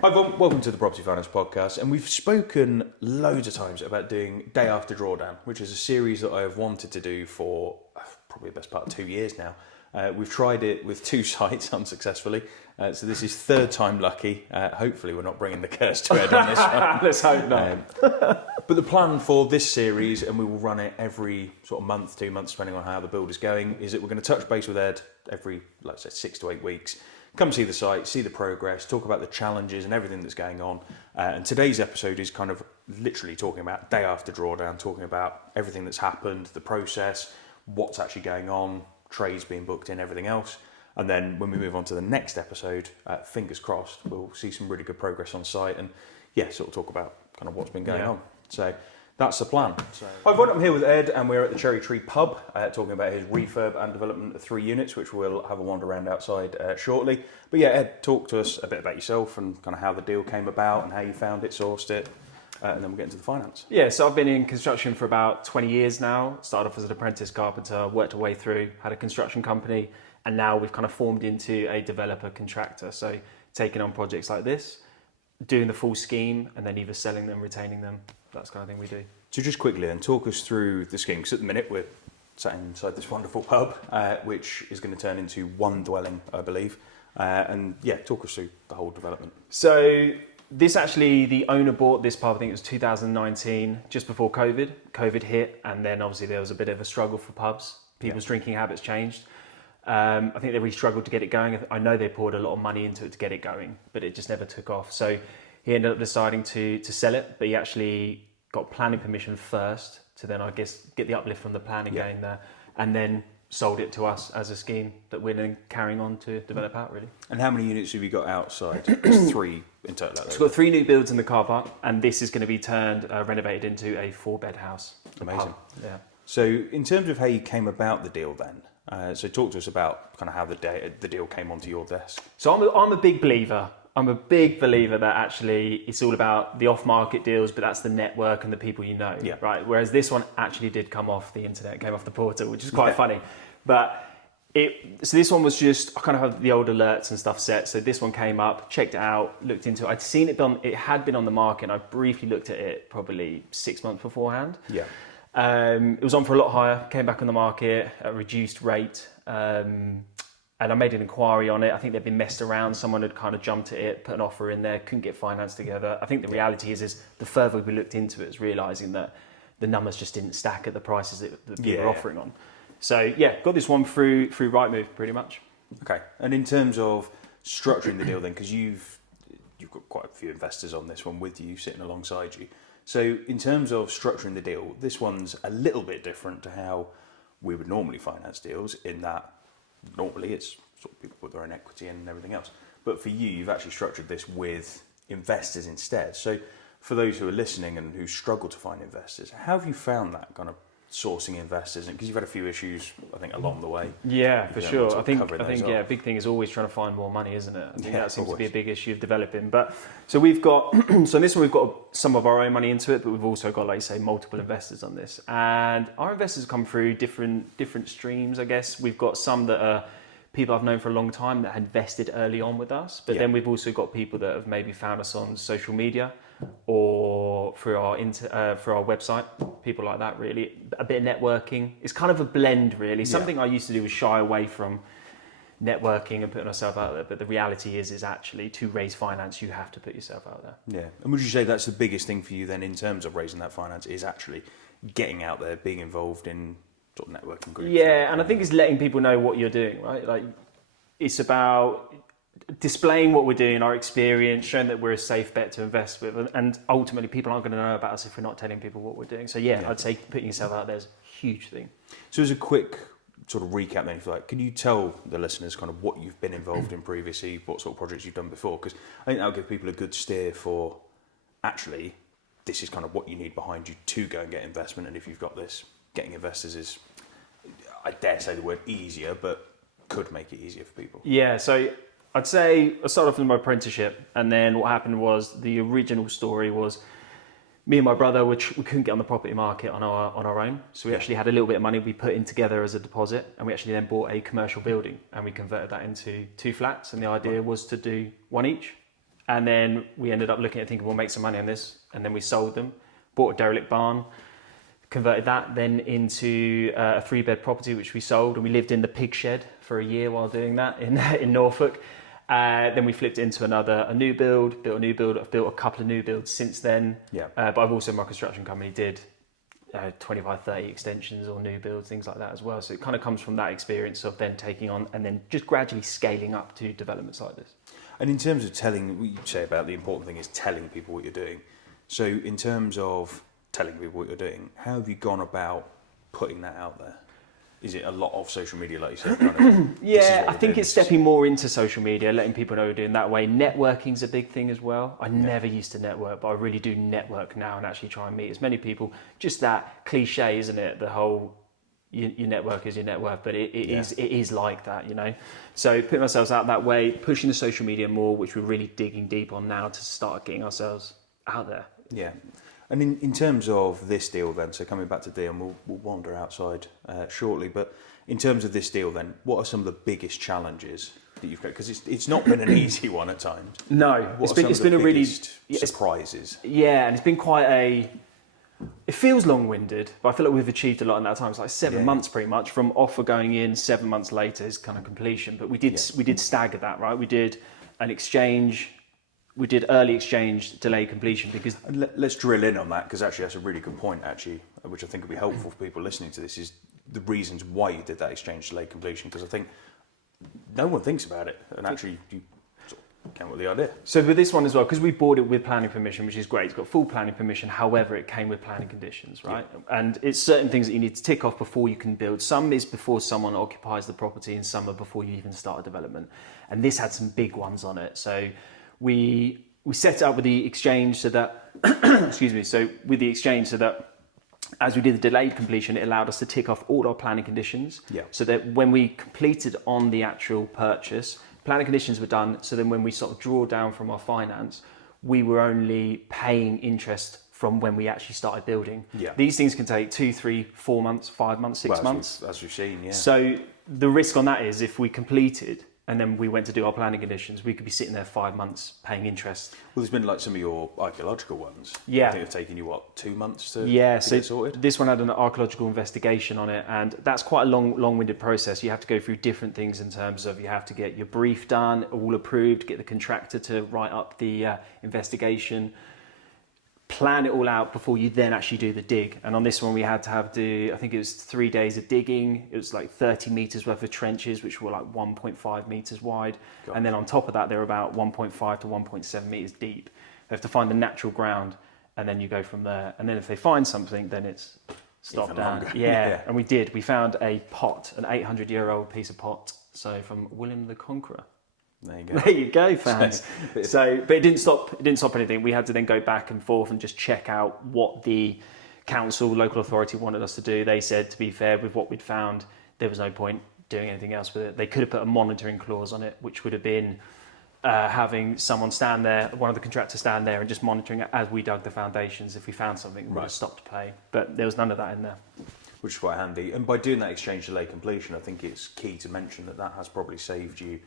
Hi everyone, welcome to the Property Finance Podcast, and we've spoken loads of times about doing Day After Drawdown, which is a series that I have wanted to do for probably the best part of 2 years now. We've tried it with 2 sites unsuccessfully, so this is third time lucky. Hopefully we're not bringing the curse to Ed on this one. Let's hope not. But the plan for this series, and we will run it every sort of month, 2 months, depending on how the build is going, is that we're going to touch base with Ed every, let's say, 6 to 8 weeks. Come see the site, see the progress, talk about the challenges and everything that's going on. And today's episode is kind of literally talking about Day After Drawdown, talking about everything that's happened, the process, what's actually going on, trades being booked in, everything else. And then when we move on to the next episode, fingers crossed, we'll see some really good progress on site and sort of talk about kind of what's been going on. So that's the plan. Hi everyone, I'm here with Ed and we're at the Cherry Tree Pub talking about his refurb and development of 3 units, which we'll have a wander around outside shortly. But Ed, talk to us a bit about yourself and kind of how the deal came about and how you found it, sourced it, and then we'll get into the finance. Yeah, so I've been in construction for about 20 years now. Started off as an apprentice carpenter, worked our way through, had a construction company, and now we've kind of formed into a developer contractor. So taking on projects like this, doing the full scheme, and then either selling them, retaining them. That's the kind of thing we do. So just quickly then, talk us through the scheme, because at the minute we're sat inside this wonderful pub, which is going to turn into 1 dwelling, I believe. Talk us through the whole development. So this actually, the owner bought this pub, I think it was 2019, just before COVID. COVID hit, and then obviously there was a bit of a struggle for pubs. People's drinking habits changed. I think they really struggled to get it going. I know they poured a lot of money into it to get it going, but it just never took off. So he ended up deciding to sell it, but he actually got planning permission first to then, I guess, get the uplift from the planning going there, and then sold it to us as a scheme that we're then carrying on to develop out, really. And how many units have you got outside? There's 3 in total. So we've got 3 new builds in the car park, and this is going to be renovated into a 4-bed house. Amazing. Yeah. So in terms of how you came about the deal then, so talk to us about kind of how the deal came onto your desk. So I'm a big believer. I'm a big believer that actually it's all about the off-market deals, but that's the network and the people you know, right? Whereas this one actually did come off the internet, came off the portal, which is quite funny. But so this one was just, I kind of have the old alerts and stuff set. So this one came up, checked it out, looked into it. I'd seen it it had been on the market, and I briefly looked at it probably 6 months beforehand. Yeah. It was on for a lot higher, came back on the market at a reduced rate. And I made an inquiry on it. I think they'd been messed around. Someone had kind of jumped at it, put an offer in there, couldn't get finance together. I think the reality is the further we looked into it, is realising that the numbers just didn't stack at the prices that people were offering on. So got this one through Rightmove pretty much. Okay. And in terms of structuring the deal then, because you've got quite a few investors on this one with you, sitting alongside you. So in terms of structuring the deal, this one's a little bit different to how we would normally finance deals, in that normally it's sort of people put their own equity in and everything else. But for you, you've actually structured this with investors instead. So for those who are listening and who struggle to find investors, how have you found that kind of sourcing investors? Because you've had a few issues, I think, along the way. Yeah, for sure. I think a big thing is always trying to find more money, isn't it? I think that seems to be a big issue of developing. But so we've got, so in this one we've got some of our own money into it, but we've also got, like you say, multiple investors on this. And our investors come through different streams, I guess. We've got some that are people I've known for a long time that had invested early on with us, but then we've also got people that have maybe found us on social media or through our website, people like that. Really, a bit of networking. It's kind of a blend, really. Something I used to do was shy away from networking and putting myself out there, but the reality is actually to raise finance, you have to put yourself out there. Yeah, and would you say that's the biggest thing for you then in terms of raising that finance, is actually getting out there, being involved in sort of networking groups? Yeah, and I think it's letting people know what you're doing, right? Like, it's about displaying what we're doing, our experience, showing that we're a safe bet to invest with, and ultimately people aren't going to know about us if we're not telling people what we're doing. So I'd say putting yourself out there is a huge thing. So as a quick sort of recap then, if you like, can you tell the listeners kind of what you've been involved in previously, what sort of projects you've done before? Because I think that'll give people a good steer for, actually, this is kind of what you need behind you to go and get investment, and if you've got this, getting investors is, I dare say the word easier, but could make it easier for people. Yeah, so I'd say I started off with my apprenticeship, and then what happened was, the original story was me and my brother, which we couldn't get on the property market on our own. So we actually had a little bit of money we put in together as a deposit, and we actually then bought a commercial building and we converted that into 2 flats. And the idea was to do one each And then we ended up looking at thinking we'll make some money on this, and then we sold them, bought a derelict barn, converted that then into a 3-bed property which we sold, and we lived in the pig shed for a year while doing that in Norfolk. Then we flipped into a new build, built a new build. I've built a couple of new builds since then. Yeah. But I've also, my construction company did 25, 30 extensions or new builds, things like that as well. So it kind of comes from that experience of then taking on and then just gradually scaling up to developments like this. And in terms of telling, what you say about the important thing is telling people what you're doing. So in terms of telling people what you're doing, how have you gone about putting that out there? Is it a lot of social media, like you said? Yeah, I think it's stepping more into social media, letting people know we're doing that way. Networking's a big thing as well. I never used to network, but I really do network now and actually try and meet as many people. Just that cliche, isn't it? The whole your network is your net worth, but it is like that, you know. So putting ourselves out that way, pushing the social media more, which we're really digging deep on now to start getting ourselves out there. Yeah. And in terms of this deal then, so coming back to deal, and we'll wander outside shortly, but in terms of this deal then, what are some of the biggest challenges that you've got? Because it's not been an easy one at times. No, it's been a really surprises. Yeah, and it's been quite it feels long-winded, but I feel like we've achieved a lot in that time. It's like 7 months pretty much from offer going in, 7 months later is kind of completion. But we did stagger that, right? We did an exchange. We did early exchange, delay completion because... Let's drill in on that, because actually that's a really good point, actually, which I think will be helpful for people listening to this, is the reasons why you did that exchange, delay completion, because I think no one thinks about it, and actually you sort of came up with the idea. So with this one as well, because we bought it with planning permission, which is great, it's got full planning permission, however, it came with planning conditions, right? Yeah. And it's certain things that you need to tick off before you can build. Some is before someone occupies the property, and some are before you even start a development. And this had some big ones on it. So we set it up with the exchange so that, as we did the delayed completion, it allowed us to tick off all our planning conditions. Yeah. So that when we completed on the actual purchase, planning conditions were done. So then when we sort of draw down from our finance, we were only paying interest from when we actually started building. Yeah. These things can take 2, 3, 4 months, 5 months, 6 months. As we've seen, yeah. So the risk on that is if we completed and then we went to do our planning conditions, we could be sitting there 5 months paying interest. Well, there's been like some of your archaeological ones. Yeah. I think it's taken you, 2 months to get sorted? This one had an archaeological investigation on it, and that's quite a long-winded process. You have to go through different things in terms of you have to get your brief done, all approved, get the contractor to write up the investigation, plan it all out before you then actually do the dig. And on this one, we had to do, I think it was 3 days of digging. It was like 30 meters worth of trenches, which were like 1.5 meters wide. God. And then on top of that, they're about 1.5 to 1.7 meters deep. They have to find the natural ground, and then you go from there. And then if they find something, then it's stop down. Yeah. And we did. We found a pot, an 800-year-old piece of pot. So from William the Conqueror. There you go, fans. But it didn't stop. It didn't stop anything. We had to then go back and forth and just check out what the council, local authority wanted us to do. They said, to be fair, with what we'd found, there was no point doing anything else with it. They could have put a monitoring clause on it, which would have been having someone stand there, one of the contractors stand there, and just monitoring it as we dug the foundations. If we found something, we would have stopped play. But there was none of that in there. Which is quite handy. And by doing that exchange delay completion, I think it's key to mention that has probably saved you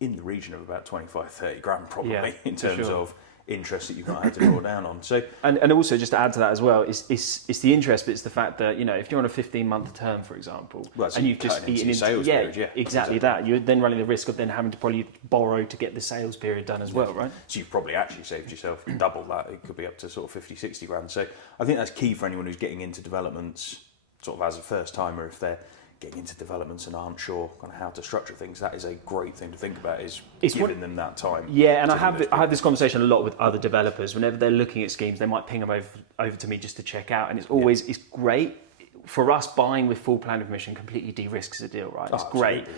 in the region of about 25, 30 grand probably in terms of interest that you've not had to draw down on. So and also just to add to that as well, it's the interest, but it's the fact that, you know, if you're on a 15-month term, for example, and you've just eaten into sales period, exactly that, you're then running the risk of then having to probably borrow to get the sales period done as well, right? So you've probably actually saved yourself double that. It could be up to sort of 50, 60 grand. So I think that's key for anyone who's getting into developments sort of as a first timer. If they're getting into developments and aren't sure kind of how to structure things, that is a great thing to think about, is giving them that time. Yeah, and I have this conversation a lot with other developers. Whenever they're looking at schemes, they might ping them over to me just to check out, and it's always it's great for us. Buying with full planning permission completely de-risks the deal, right? It's great,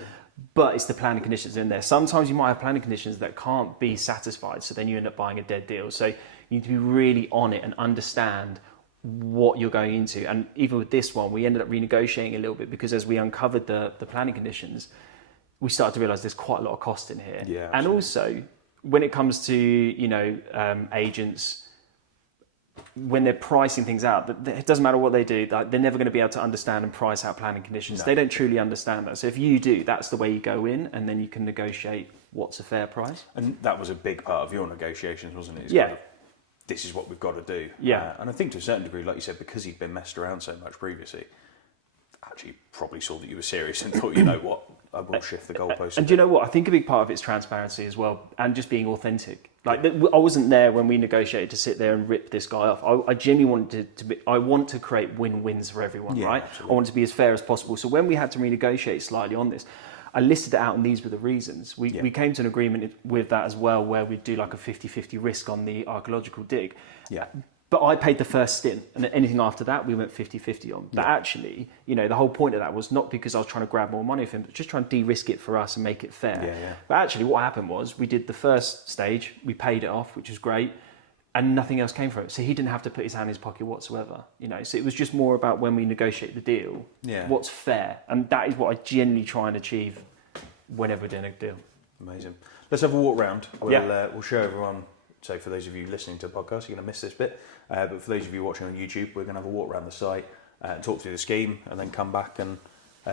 but it's the planning conditions in there. Sometimes you might have planning conditions that can't be satisfied, so then you end up buying a dead deal. So you need to be really on it and understand what you're going into. And even with this one, we ended up renegotiating a little bit, because as we uncovered the planning conditions, we started to realize there's quite a lot of cost in here. Yeah, and also when it comes to, you know, agents, when they're pricing things out, it doesn't matter what they do, they're never going to be able to understand and price out planning conditions. No. They don't truly understand that. So if you do, that's the way you go in, and then you can negotiate what's a fair price. And that was a big part of your negotiations, wasn't it? Yeah. This is what we've got to do. Yeah. And I think to a certain degree, like you said, because he'd been messed around so much previously, actually probably saw that you were serious and thought, you know what, I will shift the goalposts. And do you know what? I think a big part of it's transparency as well, and just being authentic. Like, I wasn't there when we negotiated to sit there and rip this guy off. I genuinely wanted to be. I want to create win-wins for everyone, right? Absolutely. I want to be as fair as possible. So when we had to renegotiate slightly on this, I listed it out, and these were the reasons. We came to an agreement with that as well, where we'd do like a 50-50 risk on the archaeological dig. Yeah. But I paid the first stint, and anything after that, we went 50-50 on. But actually, you know, the whole point of that was not because I was trying to grab more money from him, but just trying to de-risk it for us and make it fair. Yeah. But actually, what happened was we did the first stage, we paid it off, which was great, and nothing else came from it. So he didn't have to put his hand in his pocket whatsoever. You know, so it was just more about when we negotiate the deal, what's fair, and that is what I genuinely try and achieve whenever we're doing a deal. Amazing. Let's have a walk round. We'll show everyone. So for those of you listening to the podcast, you're going to miss this bit. But for those of you watching on YouTube, we're going to have a walk around the site and talk through the scheme, and then come back and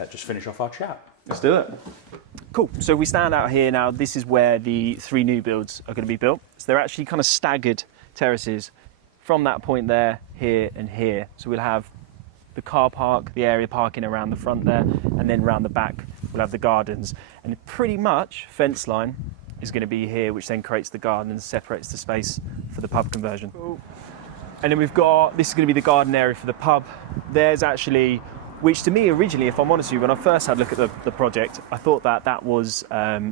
just finish off our chat. Let's do it. Cool. So we stand out here now. This is where the 3 new builds are going to be built. So they're actually kind of staggered terraces from that point there, here and here. So we'll have the car park, the area parking around the front there, and then around the back we'll have the gardens. And pretty much fence line is going to be here, which then creates the garden and separates the space for the pub conversion. Cool. And then we've got, this is going to be the garden area for the pub. There's actually, which to me originally, if I'm honest with you, when I first had a look at the project, I thought that was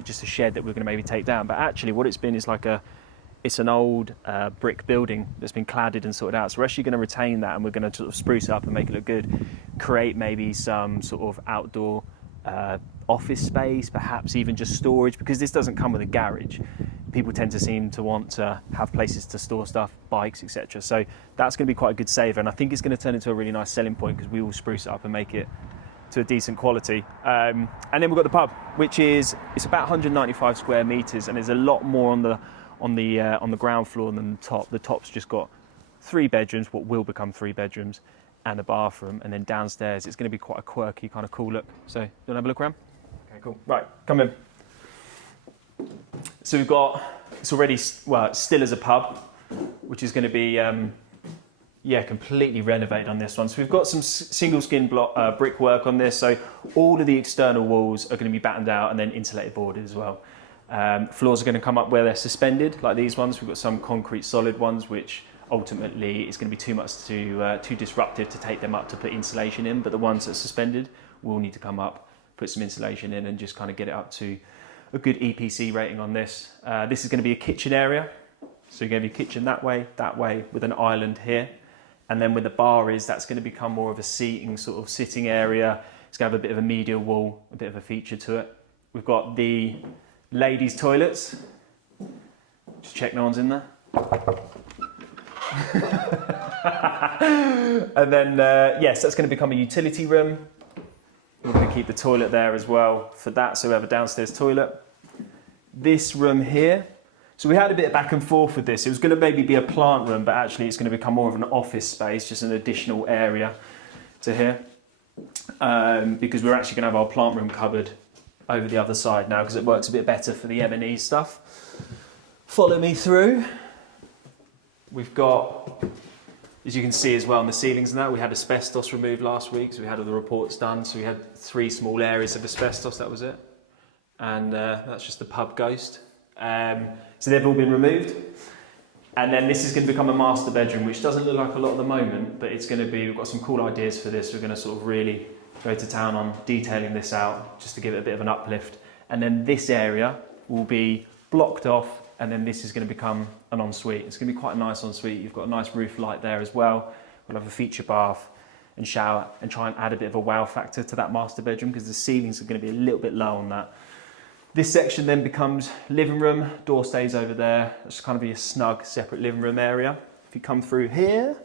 just a shed that we're going to maybe take down. But actually what it's been is it's an old brick building that's been cladded and sorted out. So we're actually going to retain that, and we're going to sort of spruce it up and make it look good. Create maybe some sort of outdoor office space, perhaps even just storage, because this doesn't come with a garage. People tend to seem to want to have places to store stuff, bikes, etc. So that's going to be quite a good saver, and I think it's going to turn into a really nice selling point because we will spruce it up and make it to a decent quality. And then we've got the pub, which it's about 195 square meters, and there's a lot more on the ground floor than the top. The top's just got 3 bedrooms, what will become 3 bedrooms, and a bathroom, and then downstairs it's going to be quite a quirky kind of cool look. So you want to have a look around? Okay, cool. Right, come in. So we've got, it's already, well, it's still as a pub, which is going to be, completely renovated on this one. So we've got some single skin block brickwork on this. So all of the external walls are going to be battened out and then insulated boarded as well. Floors are going to come up where they're suspended, like these ones. We've got some concrete solid ones, which ultimately it's going to be too much too disruptive to take them up to put insulation in. But the ones that are suspended will need to come up, put some insulation in, and just kind of get it up to a good EPC rating on this. This is going to be a kitchen area. So you're going to be kitchen that way, with an island here. And then where the bar is, that's going to become more of a seating, sort of sitting area. It's going to have a bit of a medial wall, a bit of a feature to it. We've got the ladies' toilets. Just check no one's in there. And then, yes, that's going to become a utility room. We're going to keep the toilet there as well for that, so we have a downstairs toilet. This room here, so we had a bit of back and forth with this. It was going to maybe be a plant room, but actually it's going to become more of an office space, just an additional area to here. Because we're actually going to have our plant room cupboard over the other side now, because it works a bit better for the M&E stuff. Follow me through. We've got, as you can see as well on the ceilings and that, we had asbestos removed last week, so we had all the reports done. So we had 3 small areas of asbestos, that was it. And that's just the pub ghost. So they've all been removed. And then this is going to become a master bedroom, which doesn't look like a lot at the moment, but it's going to be, we've got some cool ideas for this. We're going to sort of really go to town on detailing this out, just to give it a bit of an uplift. And then this area will be blocked off, and then this is going to become an ensuite. It's going to be quite a nice ensuite. You've got a nice roof light there as well. We'll have a feature bath and shower, and try and add a bit of a wow factor to that master bedroom, because the ceilings are going to be a little bit low on that. This section then becomes living room. Door stays over there. It's kind of be a snug, separate living room area. If you come through here,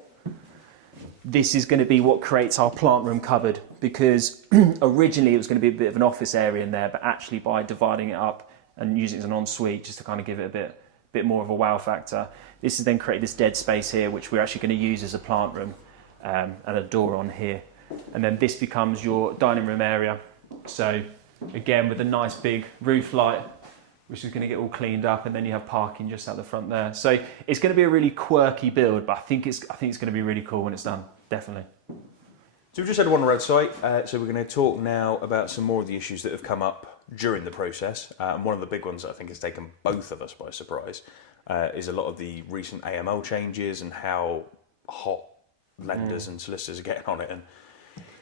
this is going to be what creates our plant room cupboard, because originally it was going to be a bit of an office area in there, but actually by dividing it up and using it as an ensuite, just to kind of give it a bit more of a wow factor. This has then created this dead space here, which we're actually going to use as a plant room, and a door on here. And then this becomes your dining room area. So again, with a nice big roof light, which is going to get all cleaned up, and then you have parking just out the front there. So it's going to be a really quirky build, but I think it's going to be really cool when it's done, definitely. So we've just had one on our site, so we're going to talk now about some more of the issues that have come up during the process. And one of the big ones that I think has taken both of us by surprise is a lot of the recent AML changes and how hot lenders and solicitors are getting on it. And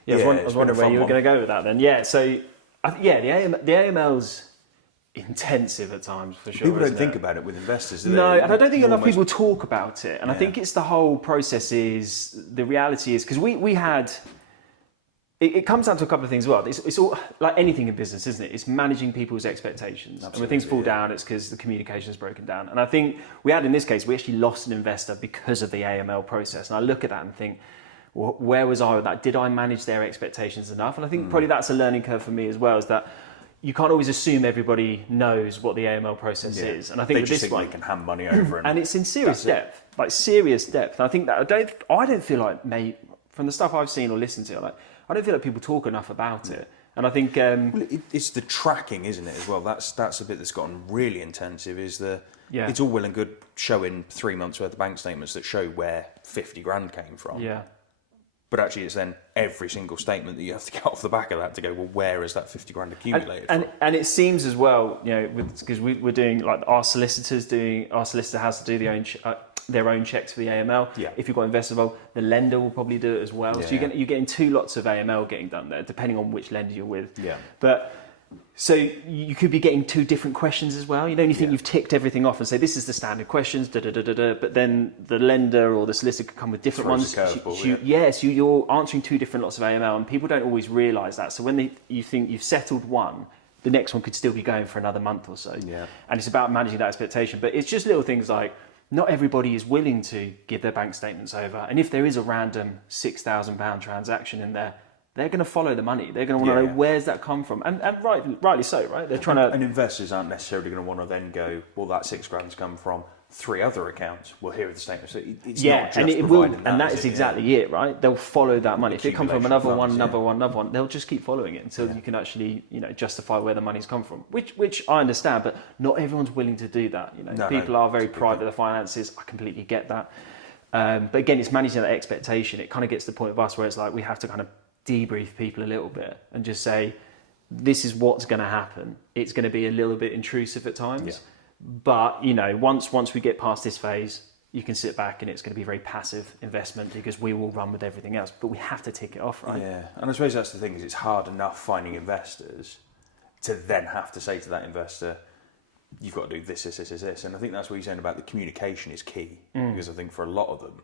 I was wondering where you were going to go with that then. Yeah, so the AML's intensive at times, for sure. People don't think about it with investors, do they? No, and I don't think enough people talk about it. And I think it's the whole process the reality is, because we had... It comes down to a couple of things as well. It's all like anything in business, isn't it? It's managing people's expectations. Absolutely, and when things fall down, it's because the communication is broken down. And I think we actually lost an investor because of the AML process. And I look at that and think, well, where was I with that? Did I manage their expectations enough? And I think probably that's a learning curve for me as well, is that you can't always assume everybody knows what the AML process is. And I think with this one, they can hand money over, and it's in serious depth, like serious depth. And I think that I don't feel like, from the stuff I've seen or listened to, I don't feel like people talk enough about it. And I think it's the tracking, isn't it, as well? That's a bit that's gotten really intensive. It's all well and good showing 3 months worth of bank statements that show where 50 grand came from. Yeah. But actually, it's then every single statement that you have to get off the back of that to go, well, where is that 50 grand accumulated from? And it seems as well, because we're doing, like, our solicitor has to do their own checks for the AML. Yeah. If you've got investors involved, the lender will probably do it as well. Yeah. So you're getting 2 lots of AML getting done there, depending on which lender you're with. Yeah. But so you could be getting 2 different questions as well. You think you've ticked everything off and say, this is the standard questions, but then the lender or the solicitor could come with different ones. So you're answering 2 different lots of AML, and people don't always realise that. So when you think you've settled one, the next one could still be going for another month or so. Yeah. And it's about managing that expectation. But it's just little things like, not everybody is willing to give their bank statements over. And if there is a random £6,000 transaction in there, they're going to follow the money. They're going to want to know where's that come from. And rightly so, right? They're trying to... And investors aren't necessarily going to want to then go, well, that 6 grand's come from 3 other accounts. Well, here are the statements. It's not just providing that. And that is exactly it, right? They'll follow that money. If it comes from another one, they'll just keep following it until you can actually, justify where the money's come from. Which I understand, but not everyone's willing to do that. People are very private with the finances. I completely get that. But again, it's managing that expectation. It kind of gets to the point of us where it's like we have to kind of debrief people a little bit and just say, this is what's going to happen. It's going to be a little bit intrusive at times, but once we get past this phase, you can sit back and it's going to be a very passive investment because we will run with everything else, but we have to tick it off, right? Yeah, and I suppose that's the thing, is it's hard enough finding investors to then have to say to that investor, you've got to do this, and I think that's what you're saying about the communication is key, because I think for a lot of them,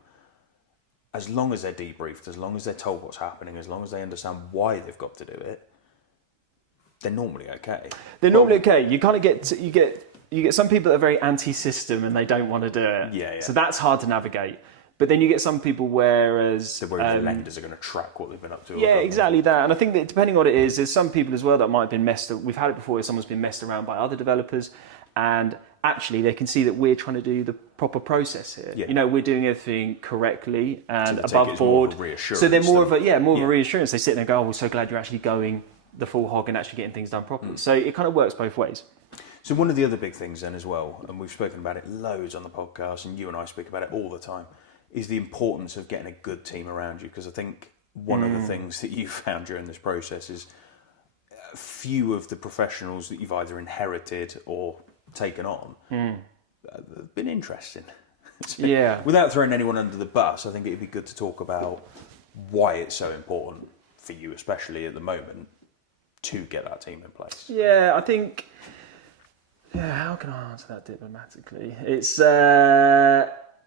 as long as they're debriefed, as long as they're told what's happening, as long as they understand why they've got to do it, they're normally okay. Okay. You kind of you get some people that are very anti-system and they don't want to do it. Yeah. So that's hard to navigate. But then you get some people the lenders are going to track what they've been up to. Yeah, exactly that. And I think that depending on what it is, there's some people as well that might have been we've had it before where someone's been messed around by other developers, and actually they can see that we're trying to do the proper process here. Yeah. We're doing everything correctly and so above board. So they're more of a reassurance. They sit there and go, oh, we're so glad you're actually going the full hog and actually getting things done properly. So it kind of works both ways. So one of the other big things then as well, and we've spoken about it loads on the podcast, and you and I speak about it all the time, is the importance of getting a good team around you. Because I think one of the things that you found during this process is few of the professionals that you've either inherited or taken on have been interesting. So without throwing anyone under the bus, I think it'd be good to talk about why it's so important for you, especially at the moment, to get that team in place. Yeah, I think... Yeah, how can I answer that diplomatically? It's...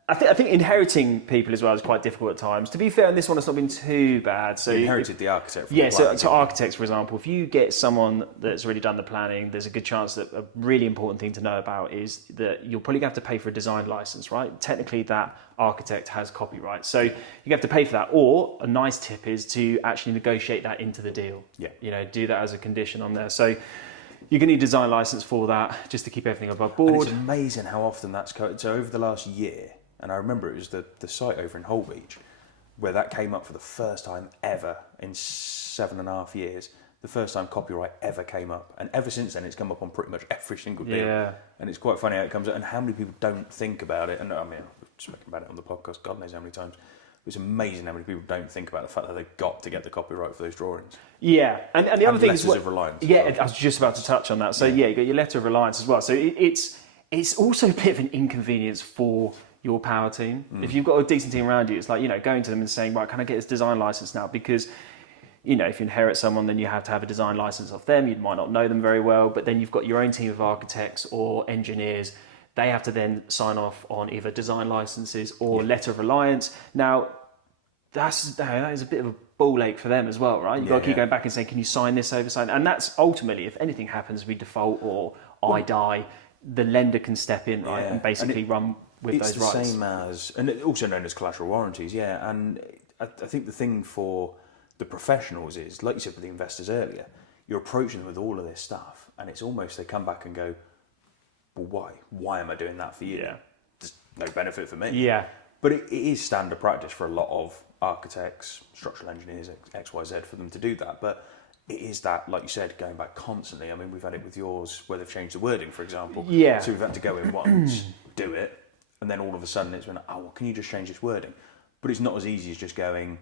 I think inheriting people as well is quite difficult at times. To be fair, on this one, it's not been too bad. So you inherited the architect. So architects, for example, if you get someone that's already done the planning, there's a good chance that a really important thing to know about is that you'll probably have to pay for a design license, right? Technically, that architect has copyright, so you have to pay for that. Or a nice tip is to actually negotiate that into the deal. Yeah. Do that as a condition on there. So You're going to need a design license for that, just to keep everything above And board. it's amazing how often that's so over the last year, and I remember it was the site over in Holbeach where that came up for the first time ever in 7.5 years. The first time copyright ever came up, and ever since then it's come up on pretty much every single deal. Yeah. And it's quite funny how it comes up, and how many people don't think about it. And I mean, I've spoken about it on the podcast, God knows how many times. It's amazing how many people don't think about the fact that they've got to get the copyright for those drawings. Yeah, and the other thing is letters of reliance. Yeah, I was just about to touch on that. So yeah, you got your letter of reliance as well. So it's also a bit of an inconvenience for your power team. If you've got a decent team around you, it's like, going to them and saying, right, can I get this design license now? Because if you inherit someone, then you have to have a design license off them. You might not know them very well, but then you've got your own team of architects or engineers. They have to then sign off on either design licenses or letter of reliance. Now, that is a bit of a ball ache for them as well, right? You've got to keep going back and saying, can you sign this over, sign? And that's ultimately, if anything happens, we default or I die, the lender can step in, right, and basically run with those rights. It's the same as, and also known as collateral warranties, and I think the thing for the professionals is, like you said with the investors earlier, you're approaching them with all of this stuff, and it's almost they come back and go, well, why? Why am I doing that for you? Yeah. There's no benefit for me. Yeah. But it is standard practice for a lot of architects, structural engineers, XYZ, for them to do that. But it is that, like you said, going back constantly. I mean, we've had it with yours where they've changed the wording, for example. Yeah. So we've had to go in once, do it, and then all of a sudden it's been, oh, well, can you just change this wording? But it's not as easy as just going,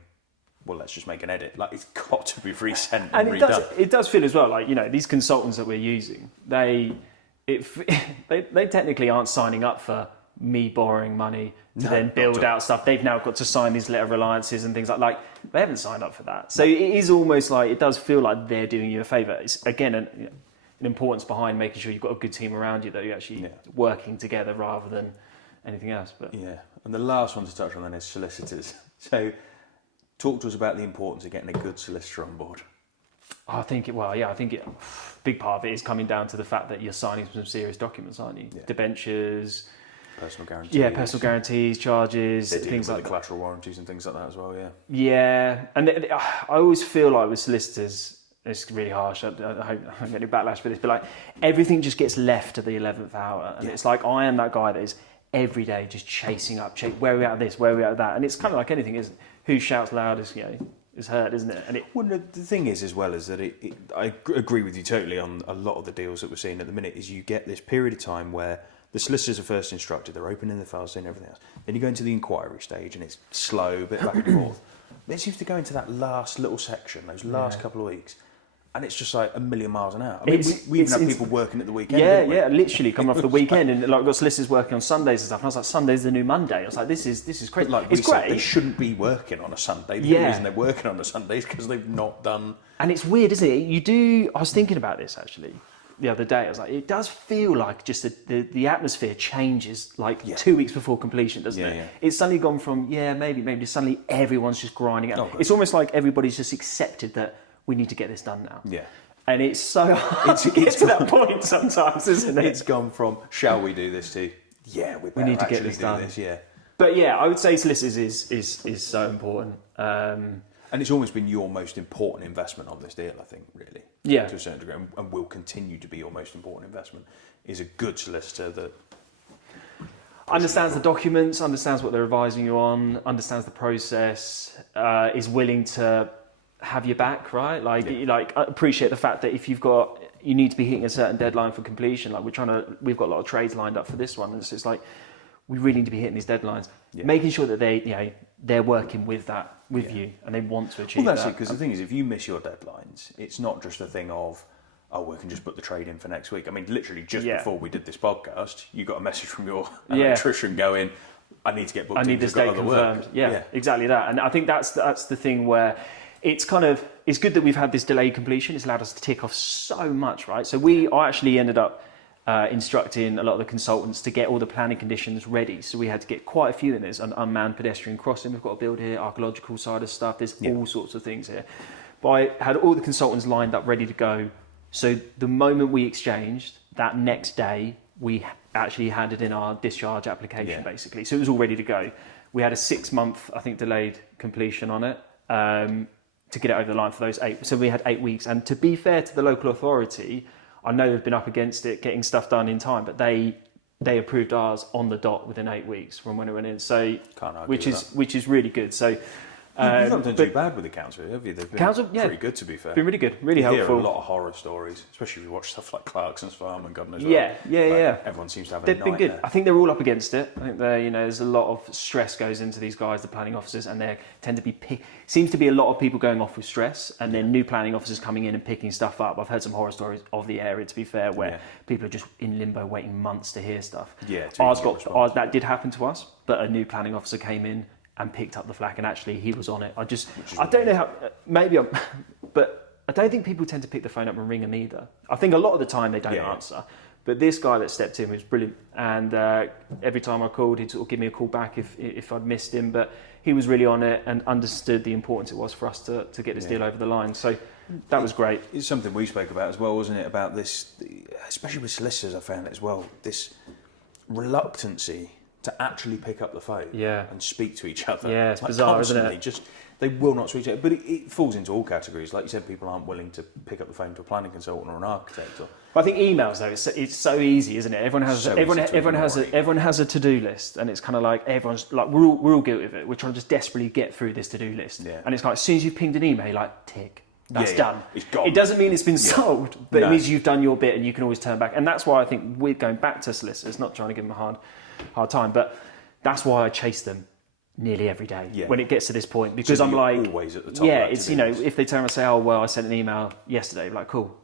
well, let's just make an edit. Like, it's got to be resent and redone. It does feel as well like, these consultants that we're using, they technically aren't signing up for me borrowing money to then build out stuff. They've now got to sign these letter of reliances and things like they haven't signed up for that. So it is almost like, it does feel like they're doing you a favour. It's again an importance behind making sure you've got a good team around you that you're actually working together rather than anything else. But and the last one to touch on then is solicitors. So talk to us about the importance of getting a good solicitor on board. I think big part of it is coming down to the fact that you're signing some serious documents, aren't you? Debentures, personal guarantees. Personal guarantees, charges, things like the collateral warranties and things like that as well. And I always feel like with solicitors, it's really harsh. I hope I'm getting backlash for this, but like everything just gets left to the 11th hour, and it's like I am that guy that is every day just chasing up, where are we at this, where are we at that, and it's kind of like anything, isn't it? Who shouts loudest, is heard, isn't it? And the thing is, as well, is that I agree with you totally on a lot of the deals that we're seeing at the minute. Is you get this period of time where the solicitors are first instructed, they're opening the files, saying everything else. Then you go into the inquiry stage, and it's slow, a bit back and forth. Then it seems to go into that last little section, those last couple of weeks, and it's just like a million miles an hour. I mean, we even have people working at the weekend. Literally coming off the weekend, and like we've got solicitors working on Sundays and stuff. And I was like, Sunday's the new Monday. I was like, this is crazy. Like it's great. They shouldn't be working on a Sunday. The reason they're working on a Sunday is because they've not done. And it's weird, isn't it? I was thinking about this actually the other day. I was like, it does feel like just the atmosphere changes 2 weeks before completion, doesn't it? Yeah. It's suddenly gone from maybe suddenly everyone's just grinding out. It's almost like everybody's just accepted that we need to get this done now. Yeah. And it's so hard to get to that point sometimes, isn't it? It's gone from, shall we do this, to, we need to get this done. But I would say solicitors is so important. And it's almost been your most important investment on this deal, I think, really. Yeah. To a certain degree, and will continue to be your most important investment, is a good solicitor that understands the documents, understands what they're advising you on, understands the process, is willing to have your back, right? I appreciate the fact that if you need to be hitting a certain deadline for completion. Like we've got a lot of trades lined up for this one, and so it's like we really need to be hitting these deadlines. Making sure that they're working with you and they want to achieve that. Well, that's it, because the thing is, if you miss your deadlines, it's not just a thing of, we can just put the trade in for next week. I mean, literally just before we did this podcast, you got a message from your electrician going, I need to get booked in. I need this date confirmed. Yeah, exactly that. And I think that's the thing where it's good that we've had this delayed completion. It's allowed us to tick off so much, right? So I actually ended up instructing a lot of the consultants to get all the planning conditions ready. So we had to get quite a few in. There's an unmanned pedestrian crossing we've got to build here, archaeological side of stuff. There's all sorts of things here. But I had all the consultants lined up, ready to go. So the moment we exchanged, that next day, we actually handed in our discharge application, basically. So it was all ready to go. We had a 6-month, I think, delayed completion on it. To get it over the line for those 8. So we had 8 weeks. And to be fair to the local authority, I know they've been up against it, getting stuff done in time, but they approved ours on the dot within 8 weeks from when it went in. So, which is really good. So. You've not done too bad with the council, have you? They've been pretty good, to be fair. Been really good, really helpful. You hear a lot of horror stories, especially if you watch stuff like Clarkson's Farm and God knows what. Yeah. Everyone seems to have They've a nightmare. been good. I think they're all up against it. I think there's a lot of stress goes into these guys, the planning officers, and they tend to be seems to be a lot of people going off with stress, and then new planning officers coming in and picking stuff up. I've heard some horror stories of the area, to be fair, where people are just in limbo waiting months to hear stuff. Yeah, that did happen to us, but a new planning officer came in and picked up the slack, and actually he was on it. I don't know how, but I don't think people tend to pick the phone up and ring them either. I think a lot of the time they don't answer, but this guy that stepped in was brilliant, and every time I called, he'd sort of give me a call back if I'd missed him, but he was really on it and understood the importance it was for us to get this deal over the line. So that was great. It's something we spoke about as well, wasn't it, about this, especially with solicitors, I found it as well, this reluctancy to actually pick up the phone and speak to each other. Yeah, it's bizarre, isn't it? They will not speak to each other. But it falls into all categories. Like you said, people aren't willing to pick up the phone to a planning consultant or an architect. But I think emails, though, it's so easy, isn't it? Everyone has a to-do list, and it's kind of like everyone's like, we're all guilty of it. We're trying to just desperately get through this to-do list. Yeah. And it's like, as soon as you've pinged an email, you're like, tick. That's done. It's gone. It doesn't mean it's been solved, but it means you've done your bit and you can always turn back. And that's why I think we're going back to solicitors, not trying to give them a hard time, but that's why I chase them nearly every day when it gets to this point, because I'm like, always at the top. It's, if they turn and say, oh, well, I sent an email yesterday, like, cool.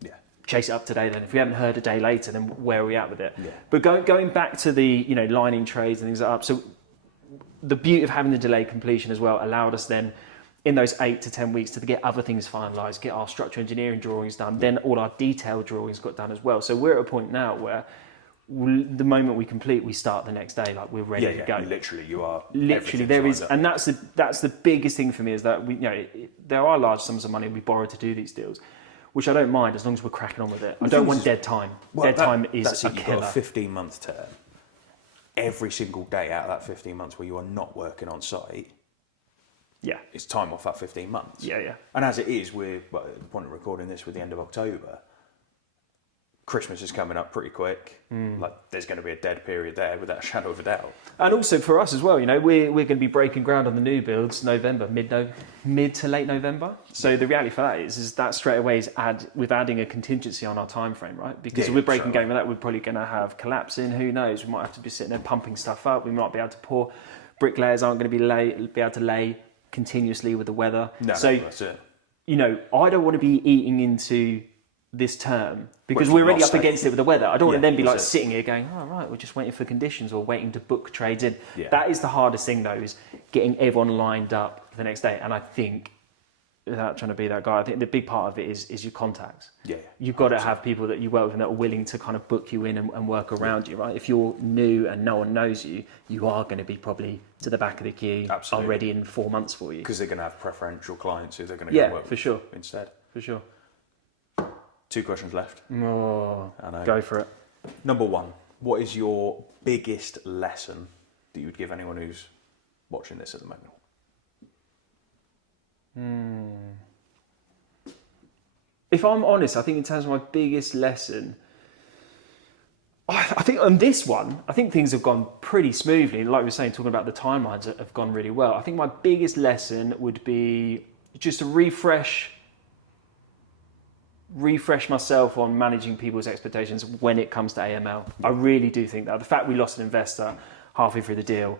Yeah. Chase it up today then. If we haven't heard a day later, then where are we at with it? Yeah. But going back to the, lining trades and things like that. So the beauty of having the delayed completion as well allowed us then in those 8 to 10 weeks to get other things finalised, get our structural engineering drawings done, then all our detailed drawings got done as well. So we're at a point now where the moment we complete, we start the next day, like we're ready to go. Literally, you are. Literally, there is, and that's the biggest thing for me is that there are large sums of money we borrow to do these deals, which I don't mind as long as we're cracking on with it. I don't want dead time. Dead time is a killer. You've got a 15-month term. Every single day out of that 15 months where you are not working on site, it's time off that 15 months. Yeah. And as it is, we're at the point of recording this with the end of October. Christmas is coming up pretty quick. Like there's going to be a dead period there without a shadow of a doubt. And also for us as well, we're going to be breaking ground on the new builds November, mid to late November. So the reality for that is that straight away is adding a contingency on our time frame, right? Because if we're breaking ground with that, we're probably going to have collapsing. Who knows? We might have to be sitting there pumping stuff up. We might be able to pour. Bricklayers aren't going to be able to lay continuously with the weather. No, that's it. I don't want to be eating into this term because we're already up against it with the weather. I don't want to then be like sitting here going, oh right, we're just waiting for conditions or waiting to book trades in. That is the hardest thing though, is getting everyone lined up for the next day. And I think, without trying to be that guy, I think the big part of it is your contacts. You've got to have people that you work with and that are willing to kind of book you in and work around you, right? If you're new and no one knows you, you are going to be probably to the back of the queue already in 4 months for you. Because they're going to have preferential clients who they're going to go work with instead. For sure. 2 questions left. Oh, go for it. Number 1, what is your biggest lesson that you would give anyone who's watching this at the moment? If I'm honest, I think in terms of my biggest lesson, I think on this one, I think things have gone pretty smoothly. Like we were saying, talking about the timelines have gone really well. I think my biggest lesson would be just to refresh myself on managing people's expectations when it comes to AML. I really do think that the fact we lost an investor halfway through the deal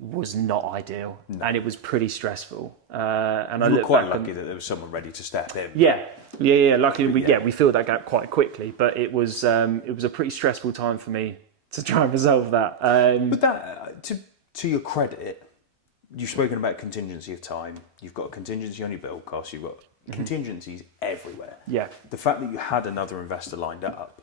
was not ideal, and it was pretty stressful. And you were quite lucky that there was someone ready to step in. Yeah. Luckily, we filled that gap quite quickly, but it was a pretty stressful time for me to try and resolve that. But that, to your credit, you've spoken about contingency of time. You've got a contingency on your build costs. You've got contingencies everywhere. Yeah. The fact that you had another investor lined up,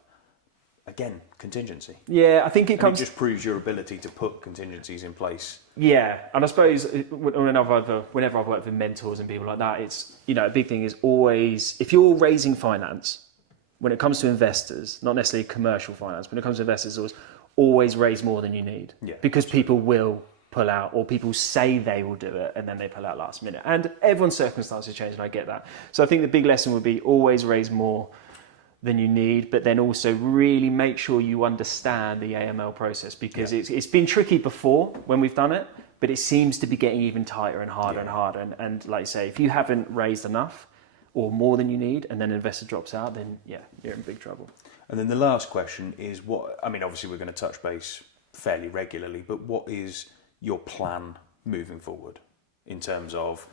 again, contingency. Yeah, I think it just proves your ability to put contingencies in place. Yeah, and I suppose whenever I've worked with mentors and people like that, it's, a big thing is always, if you're raising finance, when it comes to investors, not necessarily commercial finance, when it comes to investors, always raise more than you need. Yeah, because people will pull out, or people say they will do it and then they pull out last minute. And everyone's circumstances change, and I get that. So I think the big lesson would be always raise more than you need, but then also really make sure you understand the AML process, because it's been tricky before when we've done it, but it seems to be getting even tighter and harder and harder. And like I say, if you haven't raised enough or more than you need, and then an investor drops out, then you're in big trouble. And then the last question is obviously we're going to touch base fairly regularly, but what is your plan moving forward in terms of,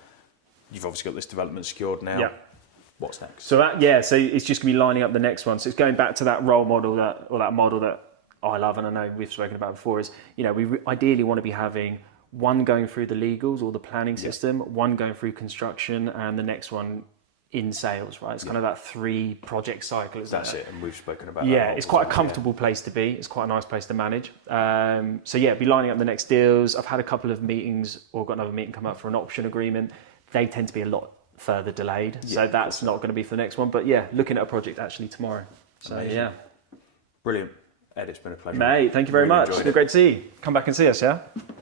you've obviously got this development secured now. Yeah. What's next? So so it's just going to be lining up the next one. So it's going back to that role model that model that I love, and I know we've spoken about before, is, we ideally want to be having one going through the legals or the planning system, one going through construction, and the next one in sales, right? It's kind of that 3 project cycle. That's it, and we've spoken about that. Yeah, it's quite a comfortable place to be. It's quite a nice place to manage. Be lining up the next deals. I've had a couple of meetings, or got another meeting come up for an option agreement. They tend to be a lot further delayed, so that's not going to be for the next one. But looking at a project actually tomorrow. So amazing. Brilliant. Ed, it's been a pleasure. Mate, thank you very much. It's been great to see you. Come back and see us, yeah?